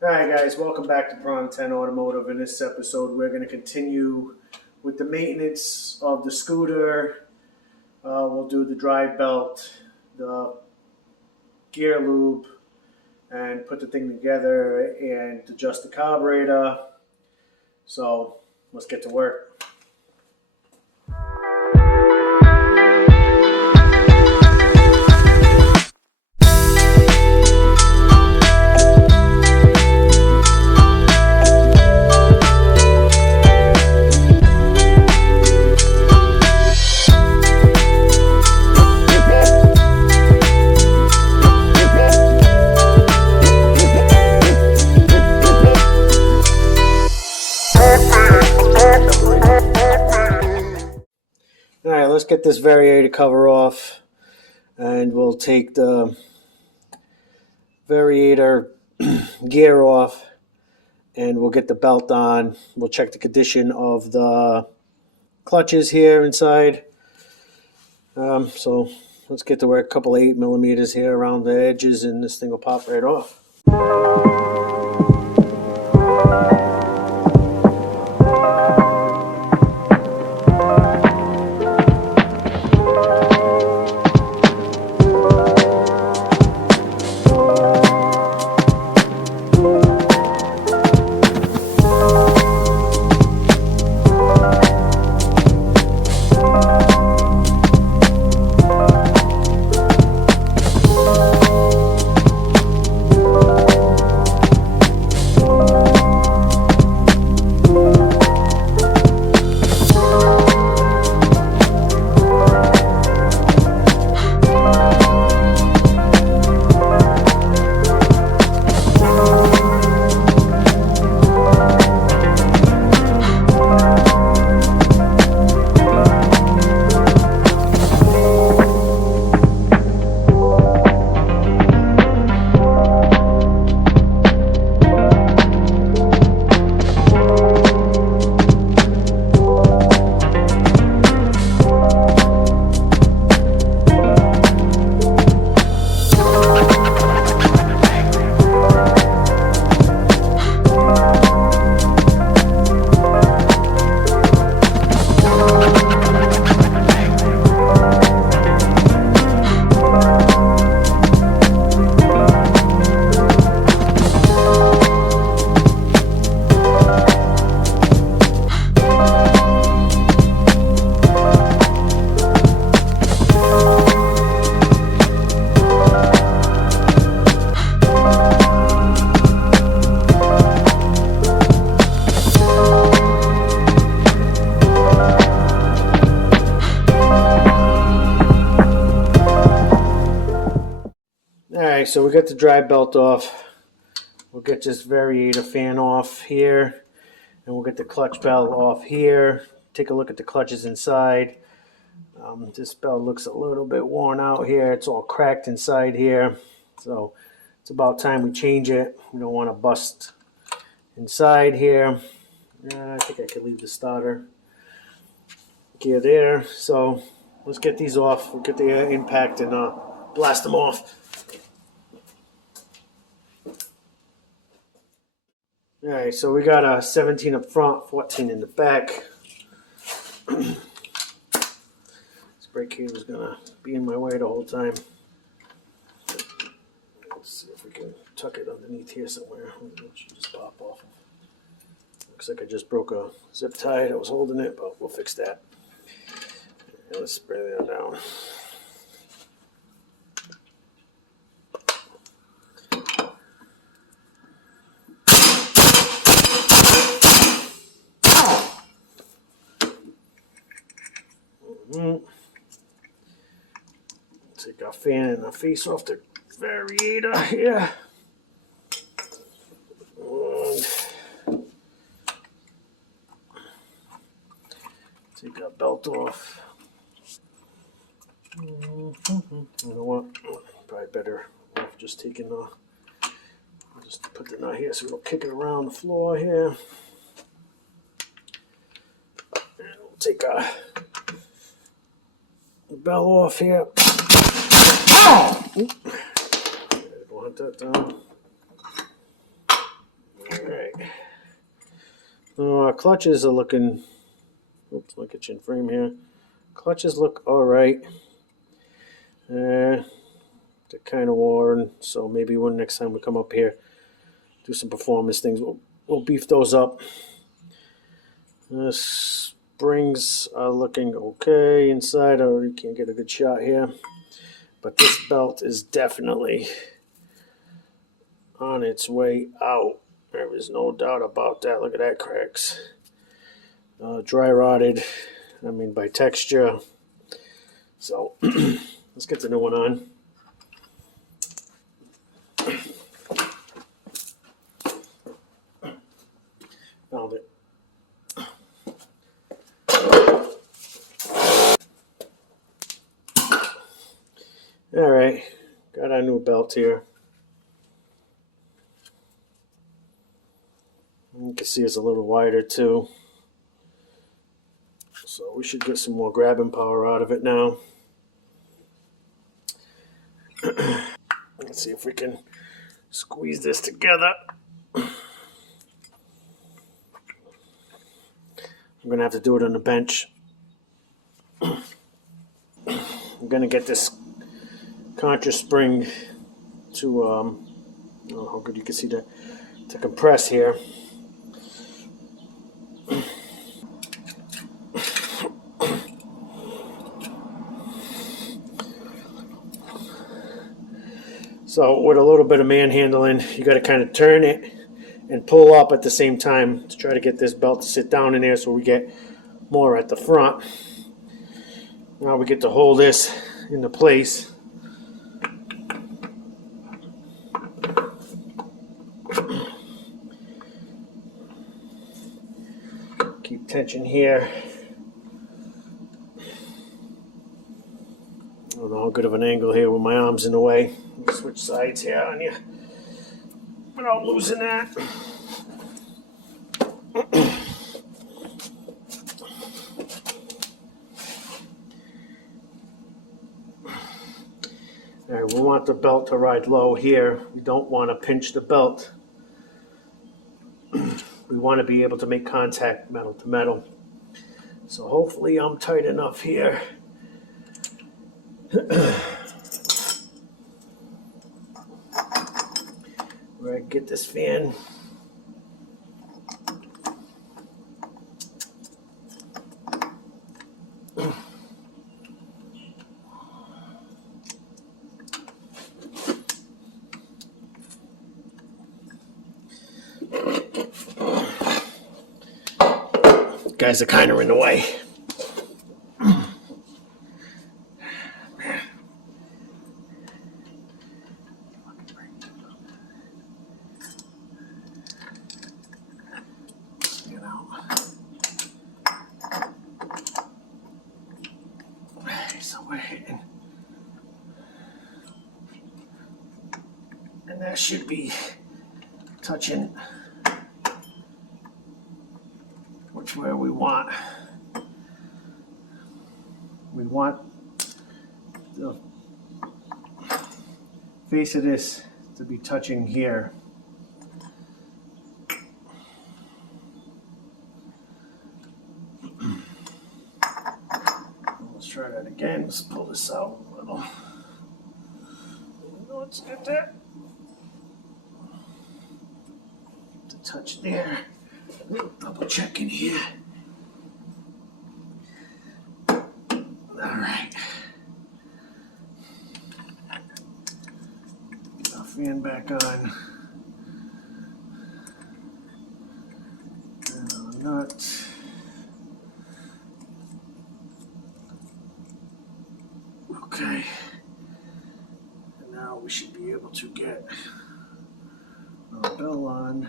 Alright guys, welcome back to Prong 10 Automotive. In this episode we're going to continue with the maintenance of the scooter. We'll do the drive belt, the gear loop, and put the thing together and adjust the carburetor. So let's get to work. Alright, let's get this variator cover off, and we'll take the variator gear off, and we'll get the belt on. We'll check the condition of the clutches here inside. So let's get to work. A couple of 8mm here around the edges, and this thing will pop right off. Alright, so we got the drive belt off. We'll get this variator fan off here, and we'll get the clutch belt off here. Take a look at the clutches inside. This belt looks a little bit worn out here. It's all cracked inside here, so it's about time we change it. We don't want to bust inside here. I think I could leave the starter gear there. So let's get these off. We'll get the impact and blast them off. Alright, so we got a 17 up front, 14 in the back. This brake cable is going to be in my way the whole time. Let's see if we can tuck it underneath here somewhere. It should just pop off. Looks like I just broke a zip tie that was holding it, but we'll fix that. And let's spray that down. Take our fan and our face off the variator here. And take our belt off. You know what? Probably better off just taking just put the nut here so we don't kick it around the floor here. And we'll take our bell off here. Oh! Don't want that down. Our clutches are looking, oops, my kitchen frame here. Clutches look all right. They're kind of worn, so maybe when next time we come up here, do some performance things, we'll beef those up. The springs are looking okay inside. I already can't get a good shot here, but this belt is definitely on its way out. There is no doubt about that. Look at that cracks. Dry rotted, I mean by texture. So let's get the new one on. Found it. All right, got our new belt here. You can see it's a little wider too. So we should get some more grabbing power out of it now. Let's see if we can squeeze this together. I'm gonna have to do it on the bench. I'm gonna get this contra spring to, I don't know how good you can see that, to compress here. So with a little bit of manhandling, you got to kind of turn it and pull up at the same time to try to get this belt to sit down in there so we get more at the front. Now we get to hold this into place. Keep tension here. I don't know how good of an angle here with my arms in the way. Switch sides here on you without losing that. All right, we want the belt to ride low here. We don't want to pinch the belt. We want to be able to make contact metal to metal. So hopefully I'm tight enough here. Where I get this fan. Guys are kind of in the way. So we're hitting, and that should be touching which way we want. We want the face of this to be touching here. Let's try that again. Let's pull this out a little. Let's get that to touch there. A little double check in here. All right. Get our fan back on. And our nut. Okay. And now we should be able to get our bell on.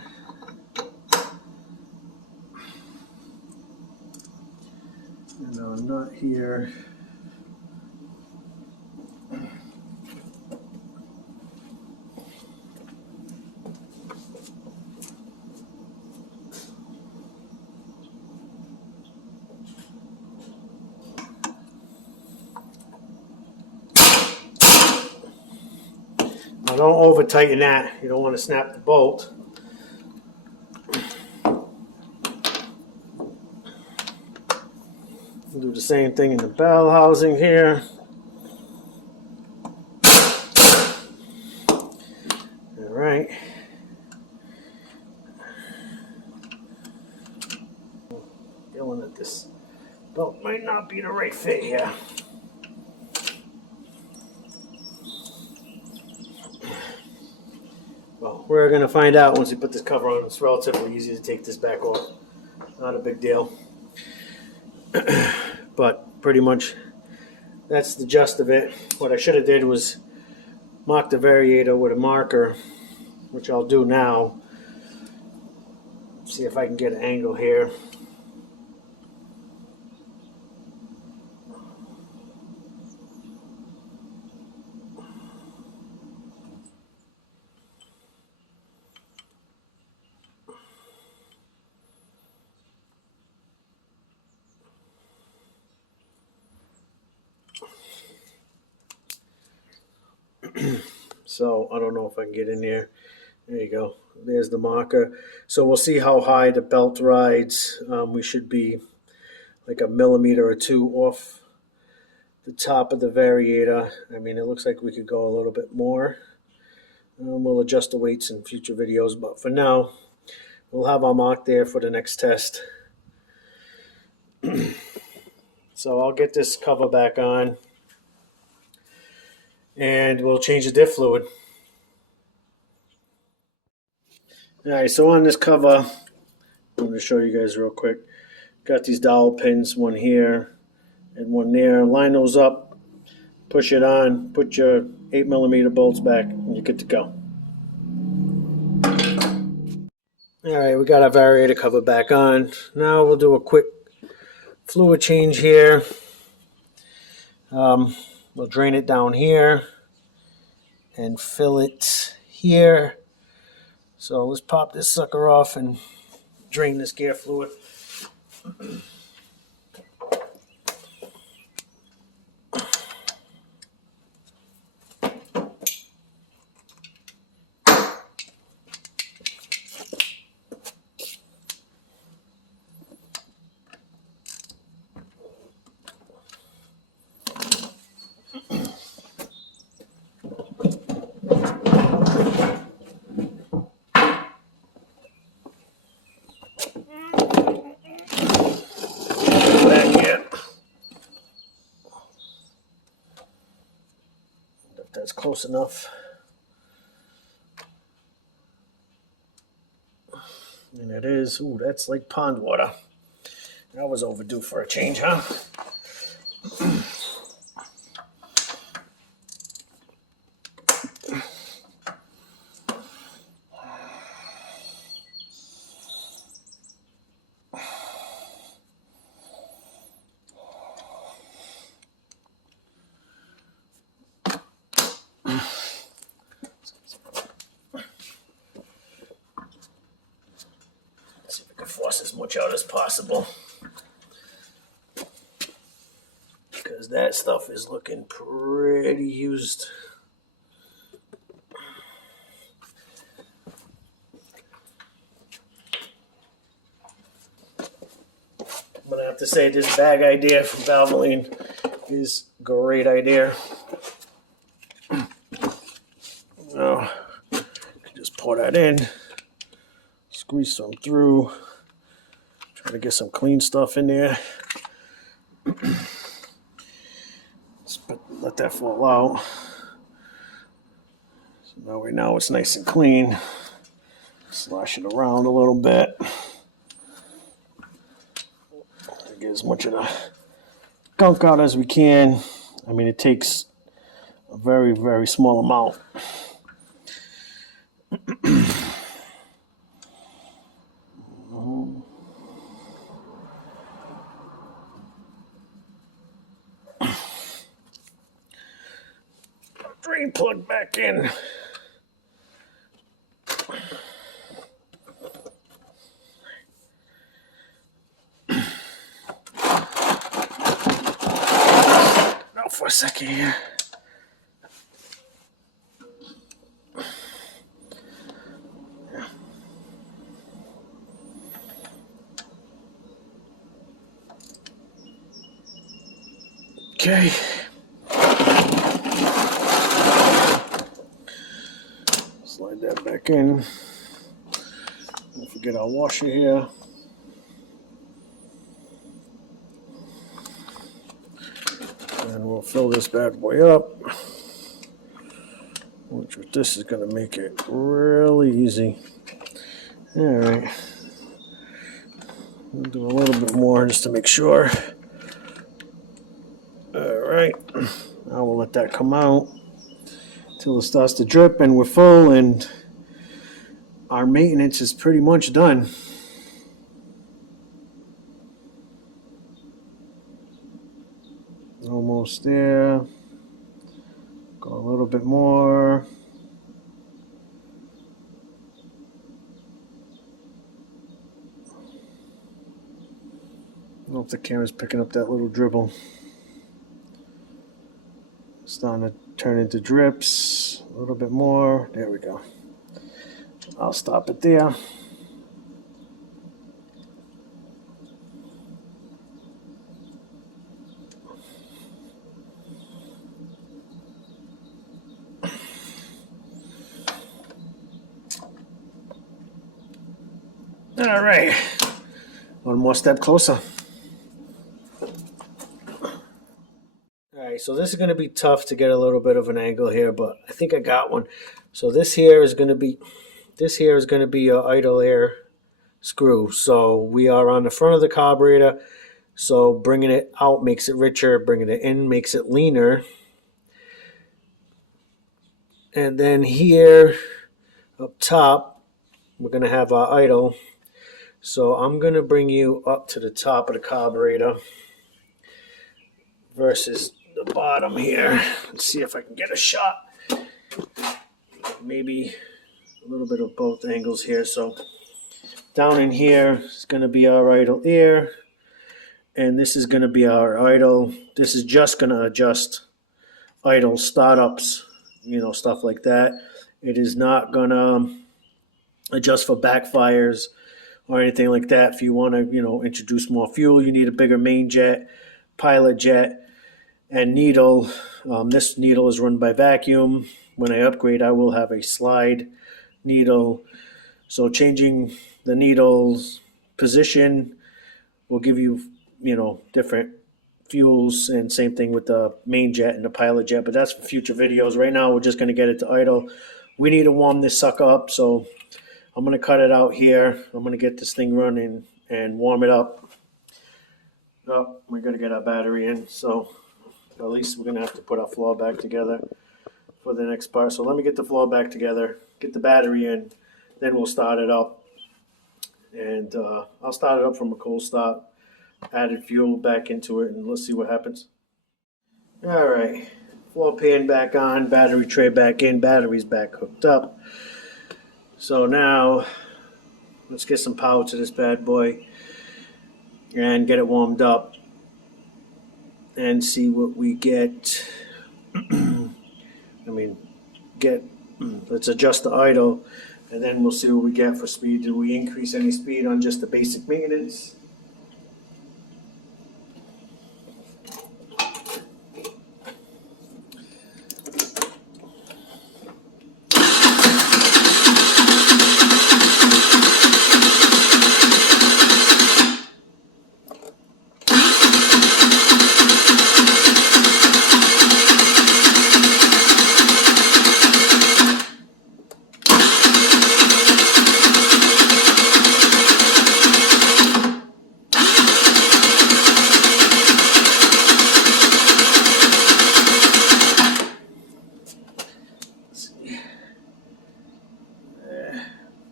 And our nut here. Now don't over tighten that. You don't want to snap the bolt. We'll do the same thing in the bell housing here. All right. Feeling that this belt might not be the right fit here. Well, we're going to find out once we put this cover on. It's relatively easy to take this back off. Not a big deal. But pretty much that's the gist of it. What I should have did was mark the variator with a marker, which I'll do now. See if I can get an angle here. So I don't know if I can get in there. There you go. There's the marker. So we'll see how high the belt rides. We should be like a millimeter or two off the top of the variator. I mean, it looks like we could go a little bit more. We'll adjust the weights in future videos, but for now, we'll have our mark there for the next test. So I'll get this cover back on, and we'll change the diff fluid. All right, so on this cover, I'm going to show you guys real quick. Got these dowel pins, one here and one there. Line those up, push it on, put your 8mm bolts back, and you're good to go. All right, we got our variator cover back on. Now we'll do a quick fluid change here. We'll drain it down here and fill it here. So let's pop this sucker off and drain this gear fluid. That's close enough. And it is. Ooh, that's like pond water. That was overdue for a change, huh? See if we can force as much out as possible, because that stuff is looking pretty used. I'm gonna have to say this bag idea from Valvoline is a great idea. Now, just pour that in, squeeze some through, try to get some clean stuff in there. Let that fall out. So now right now it's nice and clean. Slosh it around a little bit. Get as much of the gunk out as we can. I mean, it takes a very, very small amount. Drain plug back in. Now for a second here. Okay. Slide that back in. Don't forget our washer here. And we'll fill this bad boy up. Which with this is going to make it really easy. All right. We'll do a little bit more just to make sure. All right. Now we'll let that come out till it starts to drip and we're full, and our maintenance is pretty much done. Almost there. Go a little bit more. I don't know if the camera's picking up that little dribble. It's starting to turn into drips. A little bit more. There we go. I'll stop it there. All right. One more step closer. Alright, so this is going to be tough to get a little bit of an angle here, but I think I got one. So this here is going to be your idle air screw. So we are on the front of the carburetor. So bringing it out makes it richer, bringing it in makes it leaner. And then here up top, we're going to have our idle. So I'm going to bring you up to the top of the carburetor versus the bottom here. Let's see if I can get a shot. Maybe a little bit of both angles here. So down in here is going to be our idle air, and this is going to be our idle. This is just going to adjust idle startups, stuff like that. It is not going to adjust for backfires or anything like that. If you want to, introduce more fuel, you need a bigger main jet, pilot jet, and needle. This needle is run by vacuum. When I upgrade, I will have a slide needle. So changing the needle's position will give you, different fuels, and same thing with the main jet and the pilot jet, but that's for future videos. Right now, we're just going to get it to idle. We need to warm this sucker up, so I'm going to cut it out here. I'm going to get this thing running and warm it up. Oh, we're going to get our battery in, so at least we're going to have to put our floor back together for the next part. So let me get the floor back together, get the battery in, then we'll start it up. And I'll start it up from a cold start, added fuel back into it, and let's see what happens. All right, floor pan back on, battery tray back in, batteries back hooked up. So now let's get some power to this bad boy and get it warmed up and see what we get. Let's adjust the idle, and then we'll see what we get for speed. Do we increase any speed on just the basic maintenance?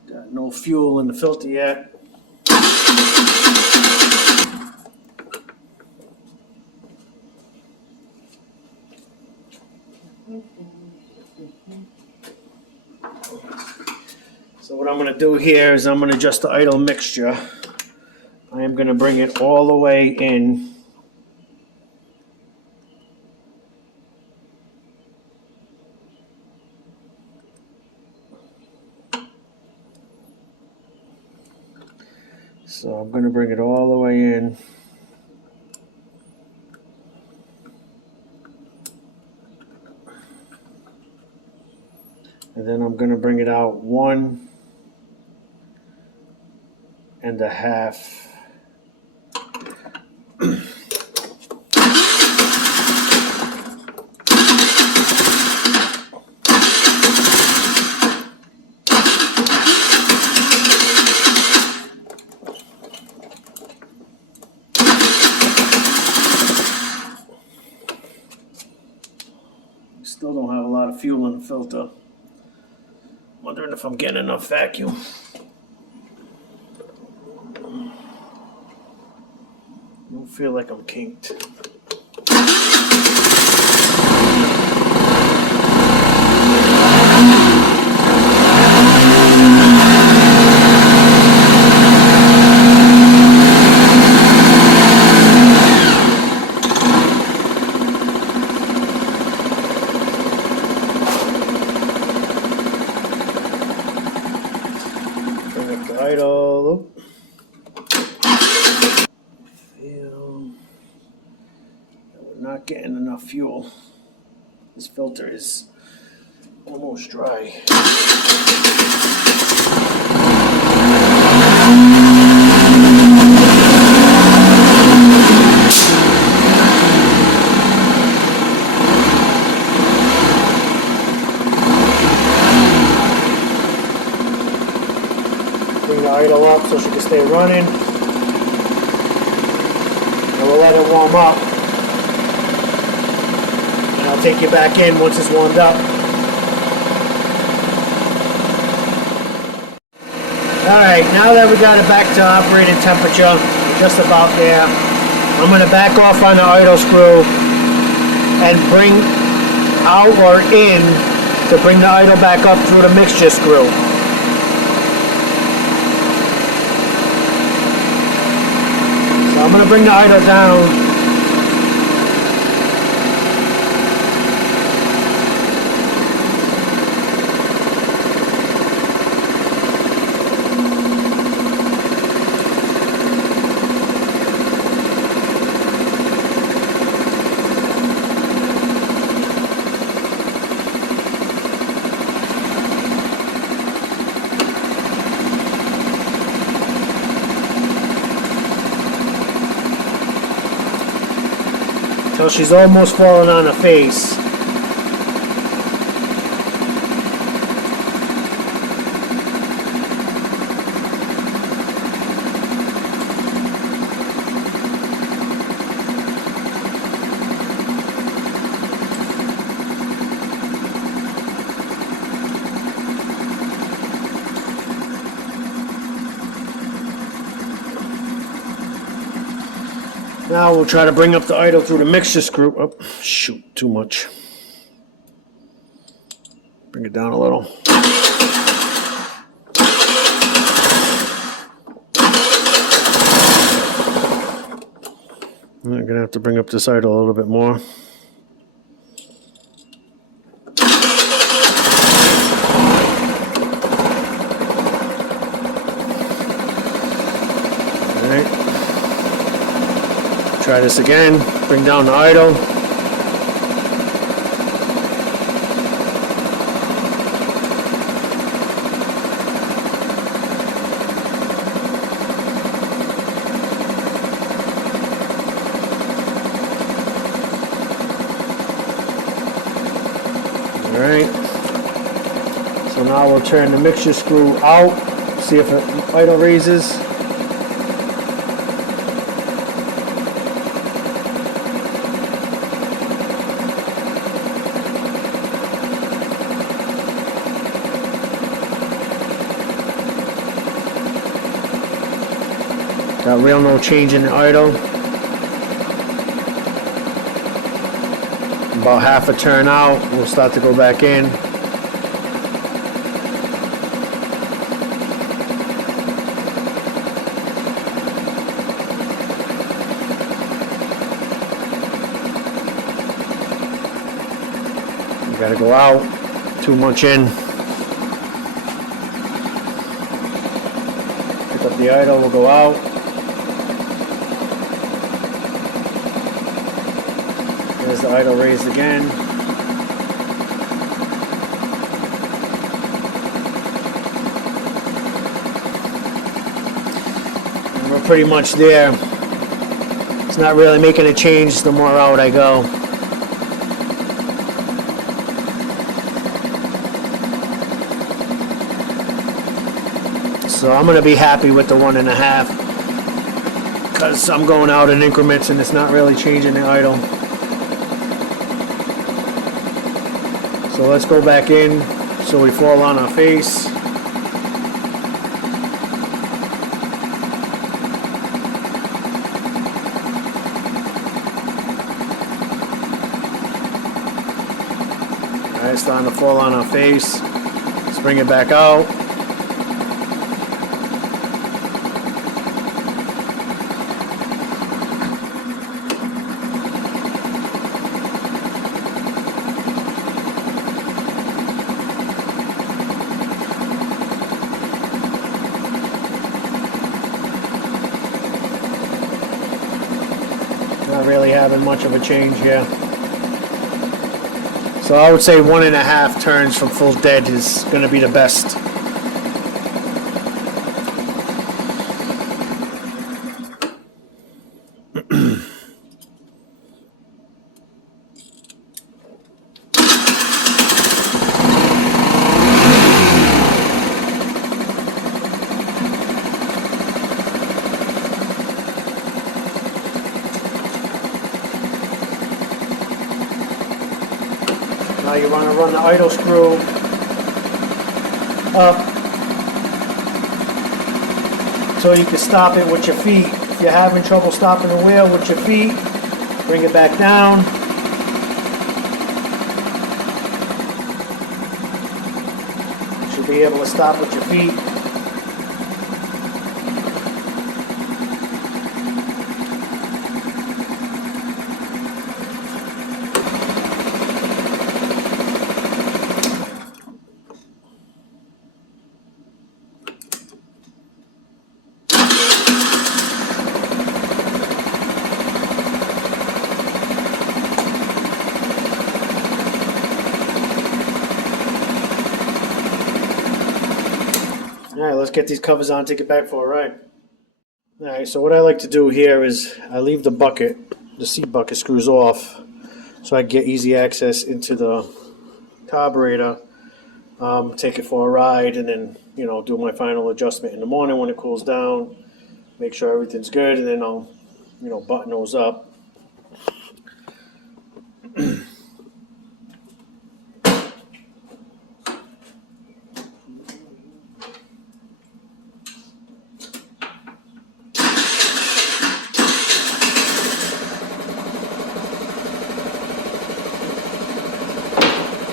Got no fuel in the filter yet. So what I'm going to do here is I'm going to adjust the idle mixture. I am going to bring it all the way in. So I'm going to bring it all the way in. then I'm going to bring it out 1.5. Still don't have a lot of fuel in the filter. Wondering if I'm getting enough vacuum. Don't feel like I'm kinked. Idle. Feel that we're not getting enough fuel. This filter is almost dry. Bring the idle up so she can stay running. And we'll let it warm up. And I'll take you back in once it's warmed up. Alright, now that we got it back to operating temperature, just about there, I'm going to back off on the idle screw and bring out or in to bring the idle back up through the mixture screw. So I'm going to bring the idle down. So she's almost falling on her face. Now we'll try to bring up the idle through the mixture screw. Oh, shoot, too much. Bring it down a little. I'm going to have to bring up this idle a little bit more. All right. Try this again, bring down the idle. All right, so now we'll turn the mixture screw out, see if the idle raises. Got real no change in the idle. About half a turn out, we'll start to go back in. You gotta go out, too much in. Pick up the idle, we'll go out. There's the idle raised again. we're pretty much there. It's not really making a change the more out I go. So I'm going to be happy with the 1.5 because I'm going out in increments and it's not really changing the idle. So let's go back in so we fall on our face. Alright, starting to fall on our face. Let's bring it back out. Not really having much of a change here. So I would say 1.5 turns from full dead is going to be the best. Now you want to run the idle screw up so you can stop it with your feet. If you're having trouble stopping the wheel with your feet, bring it back down. You should be able to stop with your feet. Alright, let's get these covers on, take it back for a ride. Alright, so what I like to do here is I leave the bucket, the seat bucket screws off, so I get easy access into the carburetor, take it for a ride, and then, do my final adjustment in the morning when it cools down, make sure everything's good, and then I'll, button those up.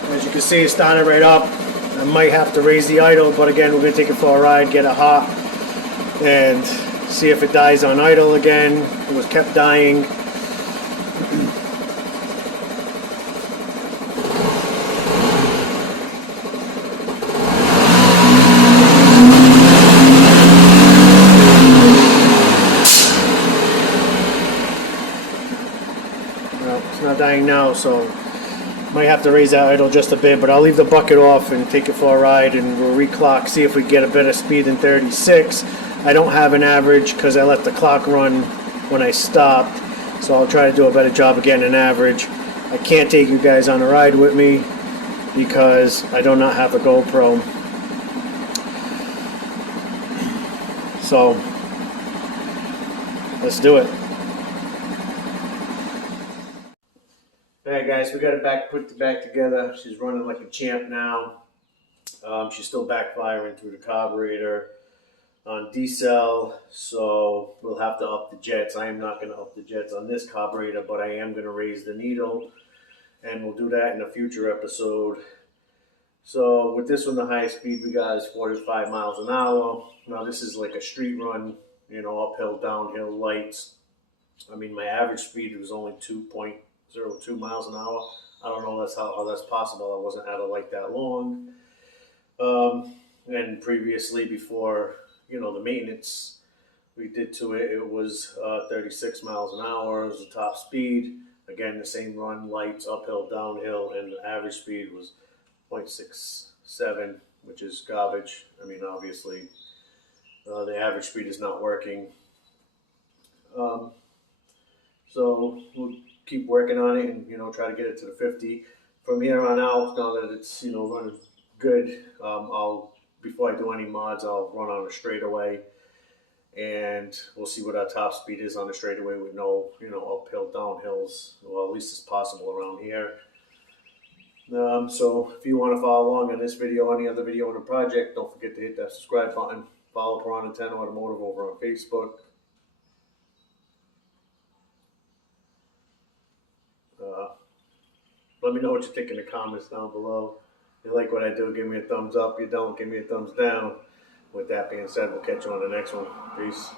As you can see, it started right up. I might have to raise the idle, but again, we're going to take it for a ride, get it hot, and see if it dies on idle again. It was kept dying. Well, it's not dying now, so might have to raise that idle just a bit, but I'll leave the bucket off and take it for a ride, and we'll reclock, see if we get a better speed than 36. I don't have an average because I let the clock run when I stopped, so I'll try to do a better job of getting an average. I can't take you guys on a ride with me because I do not have a GoPro. So let's do it. Alright guys, we got it put it back together. She's running like a champ now. She's still backfiring through the carburetor on decel, so we'll have to up the jets. I am not going to up the jets on this carburetor, but I am going to raise the needle, and we'll do that in a future episode. So with this one, the highest speed we got is 45 miles an hour. Now this is like a street run, uphill, downhill, lights. I mean, my average speed was only 2.02 miles an hour. I don't know how that's possible. I wasn't at a light that long. And previously, before the maintenance we did to it, it was 36 miles an hour as the top speed. Again, the same run, lights, uphill, downhill, and the average speed was 0.67, which is garbage. I mean, obviously, the average speed is not working So we'll keep working on it and, try to get it to the 50. From here on out, now that it's, running good, before I do any mods, I'll run on a straightaway and we'll see what our top speed is on the straightaway with no, uphill, downhills, well, at least as possible around here. So if you want to follow along on this video or any other video on the project, don't forget to hit that subscribe button. Follow Piranha 10 Automotive over on Facebook. Let me know what you think in the comments down below. If you like what I do, give me a thumbs up. If you don't, give me a thumbs down. With that being said, we'll catch you on the next one. Peace.